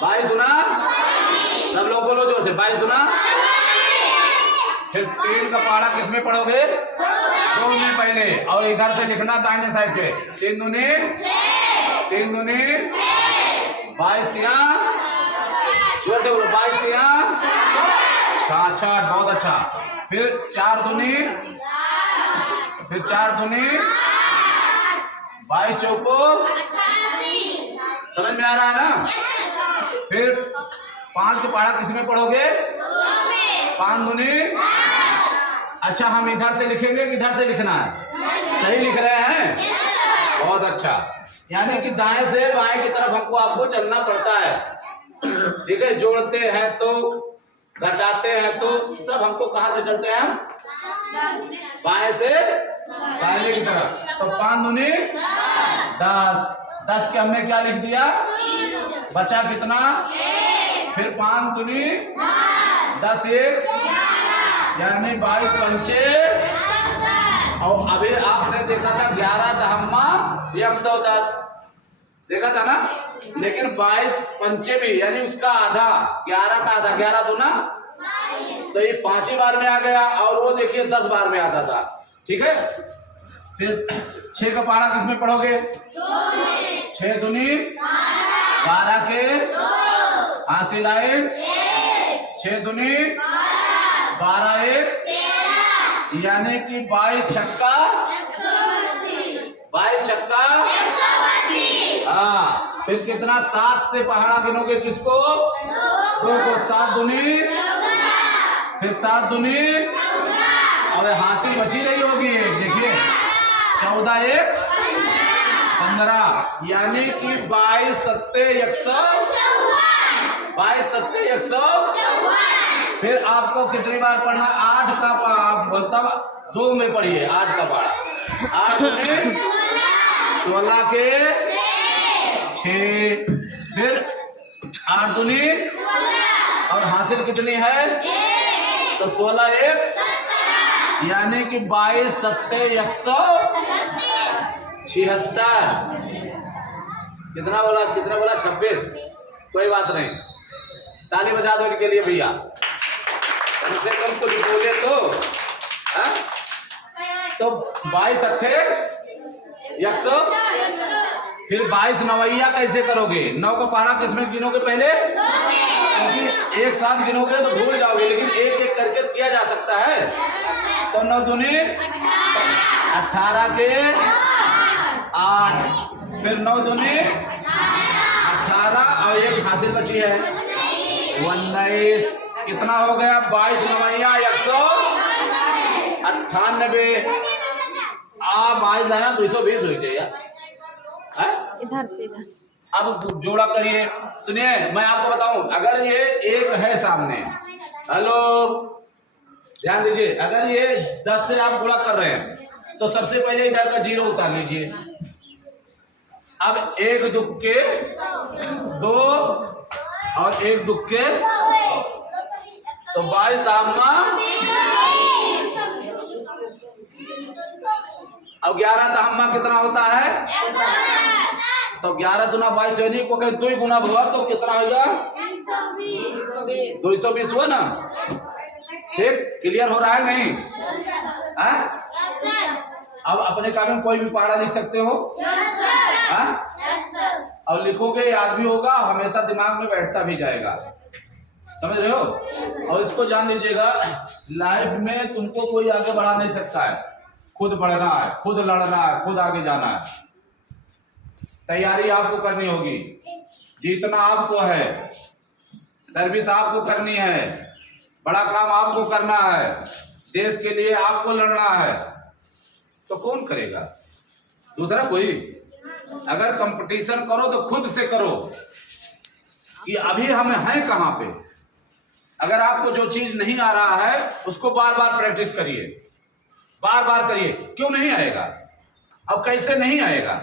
22 दूना, सब लोग बोलो जो से 22 दूना। फिर 3 का पहाड़ा किसमें पढ़ोगे? 2 में पहले, और इधर से लिखना दाहिने साइड से 3 दूनी 22 तिया, जोर से बोलो 22 तिया 66, बहुत अच्छा। फिर 4 दूनी, फिर 4 दूनी 22 चौको, समझ में आ रहा है ना? फिर 5 का पहाड़ा किसमें पढ़ोगे? 5 दूनी। अच्छा, हम इधर से लिखेंगे कि इधर से लिखना है? सही लिख रहे हैं, बहुत अच्छा। यानी कि दाएं से बाएं की तरफ हमको आपको चलना पड़ता है, ठीक है? जोड़ते हैं तो, घटाते हैं तो, सब हमको कहां से चलते हैं? हम बाएं से दाहिने की तरफ। तो 5 दूनी 10, 10 के हमने क्या लिख दिया? बचा कितना? फिर 5 दूनी 10 1, यानी 22 पंचे। और अभी आपने देखा था 11 दहम्मा 110, देखा था ना? लेकिन 22 पंचे भी, यानी उसका आधा, 11 का आधा, 11 दूना, तो ये 5 ही बार में आ गया, और वो देखिए 10 बार में आता था, ठीक है? फिर 6 का पहाड़ा किसमें पढ़ोगे? 6 दूनी 12 के हासिल आए, 6 दूनी 12 1, यानी कि 22 छक्का 22 छक्का। हाँ, फिर कितना? 7 से पहाड़ा गिनोगे किसको? 2 को, 7 दूनी, फिर 7 दूनी, और हासिल बची रही होगी, देखिए 14 1 15, यानी कि 22 सत्ते 100। फिर आपको कितनी बार पढ़ना? 8 का मतलब 2 में पढ़िए, 8 का पहाड़ा, 8 में 16 के 6, फिर 8 दूनी, और हासिल कितनी है? तो 16 1, यानी कि 22 सत्ते 176। कितना बोला? किसने बोला? 26। कोई बात नहीं, ताली बजा दो इनके लिए भैया, कम से कम कुछ बोले तो। हाँ? तो 22 अट्ठे 100, फिर 22 नवैया कैसे करोगे? 9 का पहाड़ा किसमें गिनोगे पहले? क्योंकि एक साथ गिनोगे तो भूल जाओगे, लेकिन एक एक करके किया जा सकता है। तो 9 दूनी 18 के 8, फिर 9 दूनी 18, और एक हासिल बची है 19। कितना हो गया? 22 नवैया 198। आप आज लाना 220 हो जाइए इधर से इधर। अब जोड़ा करिए, सुनिए मैं आपको बताऊं, अगर ये 1 है सामने, हेलो ध्यान दीजिए, अगर ये 10 से आप गुणा कर रहे हैं तो सबसे पहले इधर का 0 उतार लीजिए। अब 1 दुक्के 2 और 1 दुक्के, तो 22 दामा, अब 11 दामा कितना होता है? तो 11 दूना 22, यानी को 2 गुना हुआ तो कितना होगा? 220 हुआ ना? ठीक, क्लियर हो रहा है नहीं? अब अपने कागज में कोई भी पहाड़ा लिख सकते हो, और लिखोगे याद भी होगा, हमेशा दिमाग में बैठता भी जाएगा, समझ रहे हो? और इसको जान लीजिएगा, लाइफ में तुमको कोई आगे बढ़ा नहीं सकता है, खुद बढ़ना है, खुद लड़ना है, खुद आगे जाना है। तैयारी आपको करनी होगी, जीतना आपको है, सर्विस आपको करनी है, बड़ा काम आपको करना है, देश के लिए आपको लड़ना है। तो कौन करेगा? दूसरा कोई? अगर कंपटीशन करो तो खुद से करो कि अभी हम हैं कहां पे। अगर आपको जो चीज नहीं आ रहा है उसको बार बार प्रैक्टिस करिए, बार बार करिए। क्यों नहीं आएगा? अब कैसे नहीं आएगा?